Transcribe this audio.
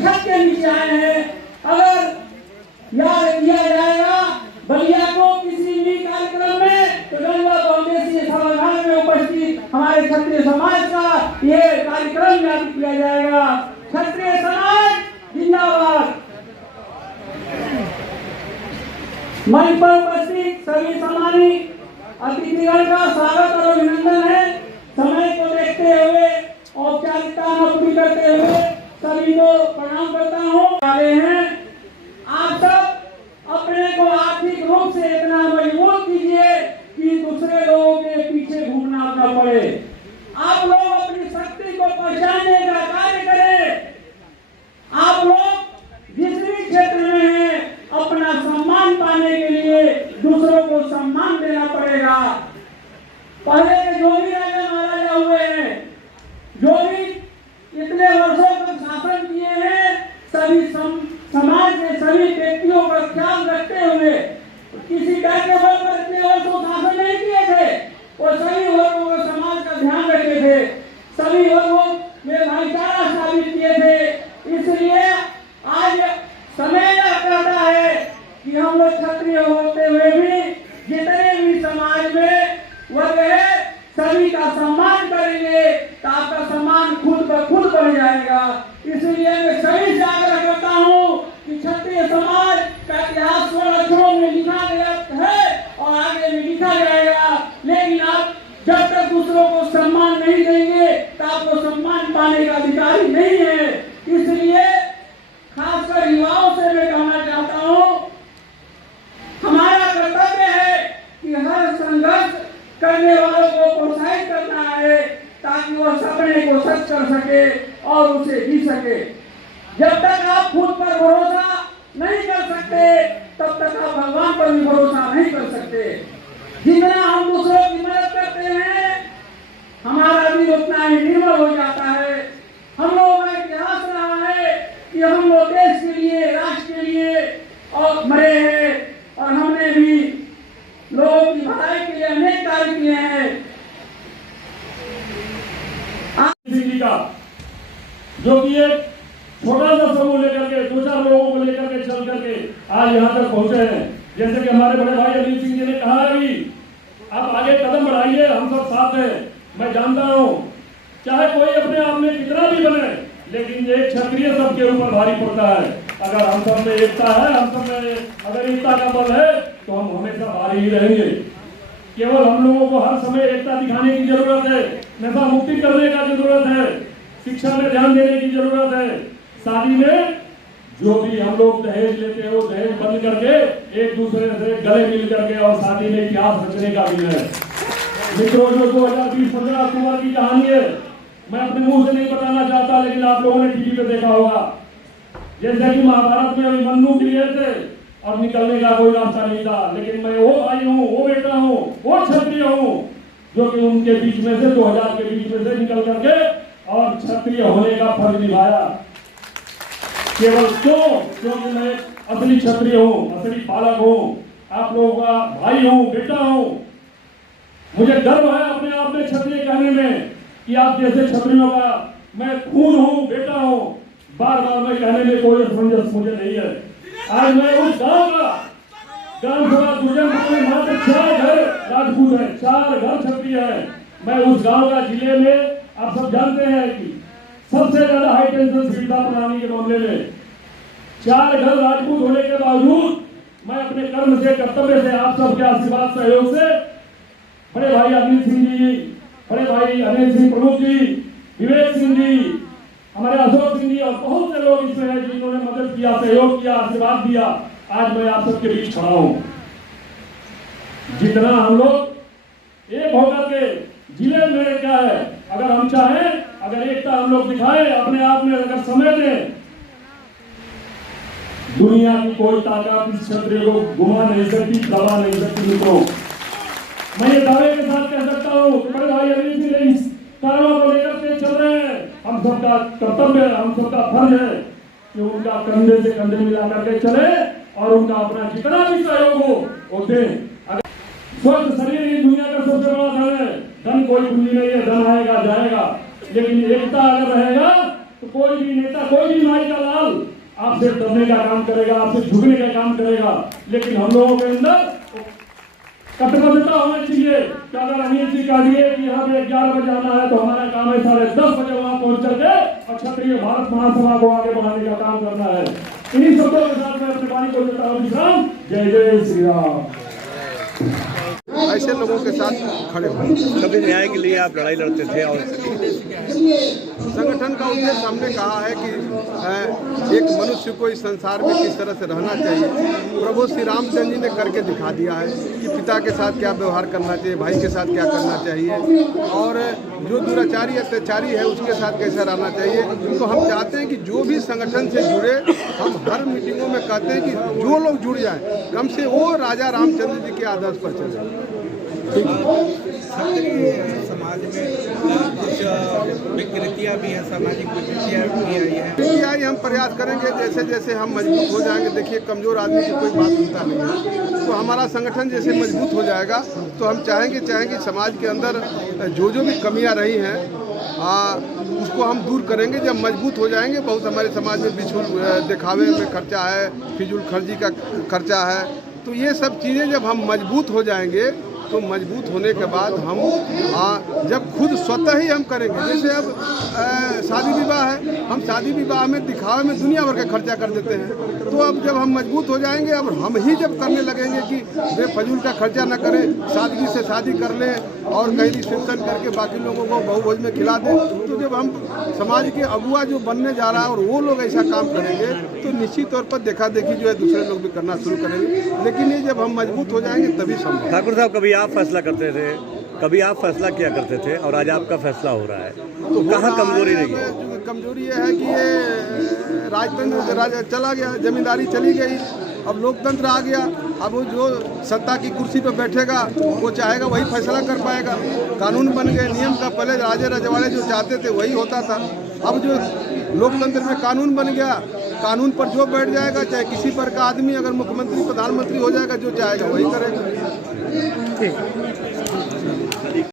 छत के नीचे आए हैं। अगर याद किया जाएगा बलिया को किसी भी कार्यक्रम में तो गंगा फाउंडेशन सभागार में उपस्थित हमारे क्षत्रिय समाज का ये कार्यक्रम याद किया जाएगा। क्षत्रिय समाज जिंदाबाद। मंच पर उपस्थित सभी सम्मानित अतिथिगण का स्वागत और अभिनंदन है। समय को देखते हुए औपचारिकता पूरी करते हुए सभी को प्रणाम करता हूँ। वाले हैं आप सब अपने को आर्थिक रूप से इतना मजबूत कीजिए कि दूसरे लोगों के पीछे घूमना न पड़े। आप लोग अपनी शक्ति को पहचानने का कार्य करें। आप लोग जिस भी क्षेत्र में हैं अपना सम्मान पाने के लिए दूसरों को सम्मान देना पड़ेगा। पहले के जो भी राजा महाराजा हुए हैं, जो भी इतने वर्षों तक शासन किए हैं, सभी समाज के सभी व्यक्तियों का ख्याल रखते हुए किसी डर के बल पर इतने वर्षों शासन नहीं किए थे। वो सभी वर्गों को समाज का ध्यान रखे थे, सभी वर्गों में भाईचारा स्थापित किए थे। इसलिए आज समय कहता है कि हम लोग क्षत्रिय होते हुए भी जितने भी समाज में वर्ग है सभी का सम्मान करेंगे तो आपका सम्मान खुद ब खुद बढ़ जाएगा। इसलिए मैं सभी से आग्रह करता हूँ कि क्षत्रिय समाज का इतिहास स्वर्ण अक्षरों में लिखा गया है और आगे भी लिखा जाएगा। लेकिन आप जब तक दूसरों को सम्मान नहीं देंगे तो आपको सम्मान पाने का अधिकार नहीं है। इसलिए खासकर युवाओं से मैं कहना चाहता हूँ, हमारा कर्तव्य है कि हर संघर्ष करने वालों को प्रोत्साहित करना है ताकि वह सपने को सच कर सके और उसे जी सके। जब तक आप खुद पर भरोसा नहीं कर सकते तब तक आप भगवान पर भी भरोसा नहीं कर सकते। जितना हम दूसरों की मदद करते हैं हमारा दिल उतना ही निर्मल हो जाता है। हम लोगों का इतिहास रहा है कि हम लोग देश के लिए, राष्ट्र के लिए और मरे हैं और हमने भी लोगों की भलाई के लिए अनेक कार्य किए हैं। का जो कि एक छोटा सा समूह लेकर के 2-4 लोगों को लेकर के चल करके आज यहाँ तक पहुंचे हैं। जैसे कि हमारे बड़े भाई अनिल सिंह जी ने कहा है कि आप आगे कदम बढ़ाइए, हम सब साथ हैं। मैं जानता हूँ चाहे कोई अपने आप में कितना भी बने लेकिन ये क्षत्रिय सबके ऊपर भारी पड़ता है। अगर हम सब में एकता है, हम सब में अगर एकता का बल है तो हम हमेशा भारी ही रहेंगे। केवल हम लोगों को हर समय एकता दिखाने की जरूरत है, नशा मुक्ति करने का जरूरत है, शिक्षा में ध्यान देने की जरूरत है। शादी में जो भी हम लोग दहेज लेते हैं वो दहेज बंद करके एक दूसरे से गले मिल करके और शादी में इतिहास रचने का भी है। मित्रों, जो 2020-15 अक्टूबर की कहानी है मैं अपने मुंह से नहीं बताना चाहता, लेकिन आप लोगों ने टीवी पे देखा होगा। जैसे कि महाभारत में अभिमन्यु गिरे थे और निकलने का कोई रास्ता नहीं था, लेकिन मैं वो भाई हूँ, वो बेटा हूँ, वो क्षत्रिय हूँ जो कि उनके बीच में से 2000 के बीच में से निकल करके और क्षत्रिय होने का फर्ज निभाया। केवल क्योंकि मैं असली क्षत्रिय हूँ, असली पालक हूँ, आप लोगों का भाई हूँ, बेटा हूँ। मुझे गर्व है अपने आप में क्षत्रिय कहने में कि आप जैसे क्षत्रियों का मैं खून हूँ, बेटा हूँ। बार बार मैं कहने में कोई असमंजस मुझे नहीं है। आज मैं उस गांव का विधानसभा दुर्जनपुर में मात्र 4 घर राजपूत है, 4 घर क्षत्रिय है। मैं उस गांव का जिले में आप सब जानते हैं कि सबसे ज्यादा हाई टेंशन सुविधा प्रणाली के मामले में 4 घर राजपूत होने के बावजूद मैं अपने कर्म से, कर्तव्य से, आप सबके आशीर्वाद सहयोग से बड़े भाई अनिल सिंह जी, बड़े भाई अनिल सिंह प्रमुख जी, विवेक सिंह जी, हमारे अशोक सिंह जी और बहुत से लोग इसमें हैं जिन्होंने मदद किया, सहयोग किया, आशीर्वाद दिया। आज मैं आप सबके बीच खड़ा हूँ। जितना हम लोग एक होकर के जिले में क्या है, अगर हम चाहें, अगर एकता हम लोग दिखाएं, अपने आप में अगर समय दें, दुनिया की कोई ताकत इस क्षत्रिय को घुमा नहीं सकती, दबा नहीं सकती। मित्रों, मैं ये दावे के साथ कह सकता हूँ कि बड़े भाई अनिल सिंह इस कारणों को लेकर के चल रहे हैं। हम सबका कर्तव्य है, हम सबका फर्ज है कि उनका कंधे से कंधे मिला करके चले और उनका अपना जितना भी सहयोग हो वो दें। स्वस्थ शरीर ही दुनिया का सबसे बड़ा धन है। धन कोई पूंजी नहीं है, धन आएगा जाएगा, लेकिन एकता अगर रहेगा तो कोई भी नेता, कोई भी माई का लाल आपसे डरने का काम करेगा, आपसे झुकने का काम करेगा। लेकिन हम लोगों के अंदर कटिबद्धता होनी चाहिए कि अगर अनिल जी कह दिए कि यहाँ पे 11 बजे आना है तो हमारा काम है 10:30 बजे वहां पहुंच करके और क्षत्रिय भारत महासभा को आगे बढ़ाने का काम करना है। इन्हीं शब्दों के साथ मैं अपनी वाणी को देता हूँ विश्राम। जय जय श्री राम। ऐसे लोगों के साथ खड़े हो। कभी न्याय के लिए आप लड़ाई लड़ते थे और संगठन का उद्देश्य हमने कहा है कि एक मनुष्य को इस संसार में किस तरह से रहना चाहिए प्रभु श्री रामचंद्र जी ने करके दिखा दिया है कि पिता के साथ क्या व्यवहार करना चाहिए, भाई के साथ क्या करना चाहिए और जो दुराचारी अत्याचारी है उसके साथ कैसा रहना चाहिए। तो हम चाहते हैं कि जो भी संगठन से जुड़े, हम हर मीटिंगों में कहते हैं कि जो लोग जुड़ जाएं कम से वो राजा रामचंद्र जी के आदर्श पर चले। समाज में कुछ विकृतियाँ भी हैं, सामाजिक विकृतियाँ भी आई हैं। यही हम प्रयास करेंगे जैसे जैसे हम मजबूत हो जाएंगे। देखिए कमज़ोर आदमी की कोई बात सुनता नहीं है, तो हमारा संगठन जैसे मजबूत हो जाएगा तो हम चाहेंगे समाज के अंदर जो भी कमियां रही हैं उसको हम दूर करेंगे। जब मजबूत हो जाएंगे, बहुत हमारे समाज में बिछुल दिखावे में खर्चा है, फिजूल खर्ची का खर्चा है, तो ये सब चीज़ें जब हम मजबूत हो जाएंगे तो मजबूत होने के बाद हम जब खुद स्वतः ही हम करेंगे। जैसे अब शादी विवाह है, हम शादी विवाह में दिखावे में दुनिया भर का खर्चा कर देते हैं, तो अब जब हम मजबूत हो जाएंगे, अब हम ही जब करने लगेंगे कि बेफजूल का खर्चा न करें, सादगी से शादी कर लें और कहीं रिसेप्शन करके बाकी लोगों को बहुभोज में खिला दें, तो जब हम समाज के अगुआ जो बनने जा रहा है और वो लोग ऐसा काम करेंगे तो निश्चित तौर पर देखा देखी जो है दूसरे लोग भी करना शुरू करेंगे। लेकिन ये जब हम मजबूत हो जाएंगे तभी संभव। ठाकुर साहब, कभी आप फैसला करते थे, कभी आप फैसला किया करते थे और आज आपका फैसला हो रहा है, तो कहाँ कमजोरी रही है? कमजोरी ये है कि ये राजतंत्र चला गया, जमींदारी चली गई, अब लोकतंत्र आ गया। अब वो जो सत्ता की कुर्सी पर बैठेगा वो चाहेगा वही फैसला कर पाएगा। कानून बन गए, नियम का पहले राजे रजवाड़े जो चाहते थे वही होता था। अब जो लोकतंत्र में कानून बन गया, कानून पर जो बैठ जाएगा, चाहे किसी पर का आदमी अगर मुख्यमंत्री प्रधानमंत्री हो जाएगा, जो चाहेगा वही करेगा। ठीक।